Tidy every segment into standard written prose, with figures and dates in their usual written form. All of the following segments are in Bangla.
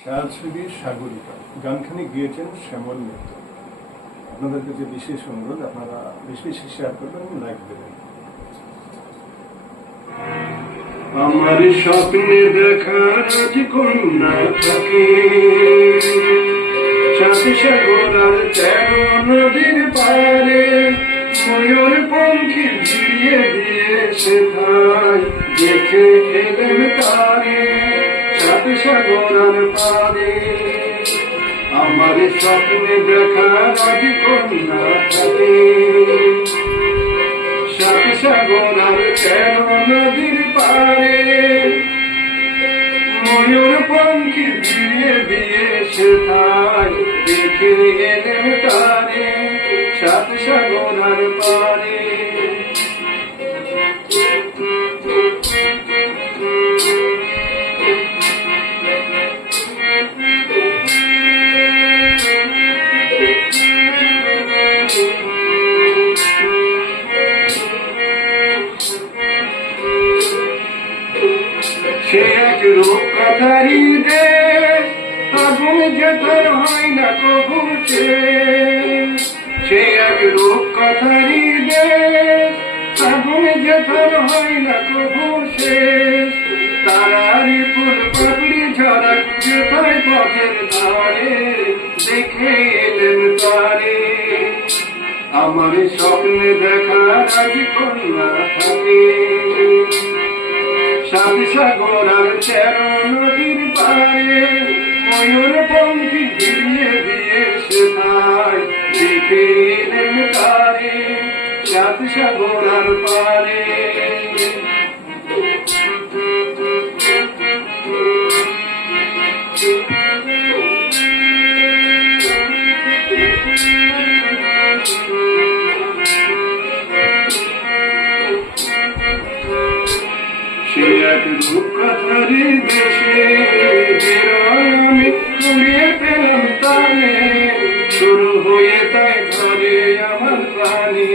ছায়াছবি সাগরিকা গানখানি গিয়েছেন শ্যামল মিত্র। আপনাদের কাছে বিশেষ অনুরোধ, আপনারা বেশি বেশি শেয়ার করবেন এবং লাইক দেবেন। আমার স্বপ্নে দেখা রাজকন্যা থাকে, সাত সাগর আর 13 নদীর পারে, ময়ূর পঙ্খী ভিড়িয়ে দিয়েছে ঠাই, দেখে এলেন তারে সাত সাগর আর পারে। আমার স্বপ্নে দেখা রাজকন্যা থাকে, সাত সাগর আর 13 নদীর পারে, ময়ূর পঙ্খী ভিড়িয়ে দিয়েছে ঠাই, দেখে এলেন তারে সাত সাগর আর পারে। সে এক রূপকথারই দেশ, আগুন যেতার হয় না কবু শেষ। সে এক রূপকথারই দেশ, আগুন যেতার হয় না কবু শেষ। তারারি ফুল পাপড়ি ঝরা যেতায় পথের ধারে, দেখে এলেন তারে আমার স্বপ্নে দেখা রাজকন্যা থাকে, সাত সাগর আর 13 নদীর পারে, ময়ূর পঙ্খী ভিড়িয়ে দিয়েছে ঠাই, দেখে এলেন তারে সাত সাগর আর পারে। সে এক রূপকথারই দেশে, আমি কুড়িয়ে পেলাম তানে, শুরু হয়ে তাই ধরে আমার প্রাণী।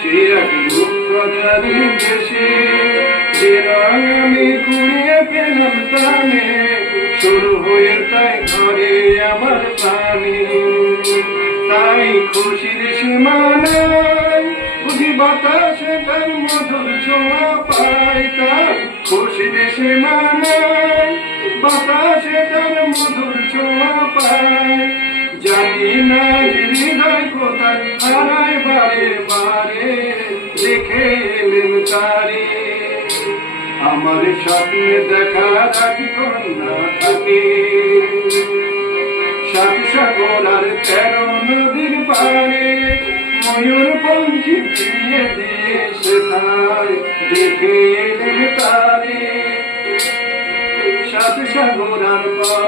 সে এক রূপকথারই দেশে, আমি কুড়িয়ে পেলাম তানে, শুরু হয়ে তাই ধরে আমার প্রাণী। তাই খুশির সীমা নাই, বুঝি বাতাসে তার মধুর ছোঁয়া পাই, তাই খুশির সীমা নাই, বাতাসে তার মধুর ছোঁয়া পাই। জানি না হৃদয় কোথায় হারায় বারে বারে, দেখে এলেন তারে আমার স্বপ্নে দেখা রাজকন্যা থাকে, সাত সাগর আর 13 নদীর পারে, ময়ূর পঙ্খী ভিড়িয়ে দিয়েছে ঠাই, দেখে এলেন তারে সাত সাগর আর পারে।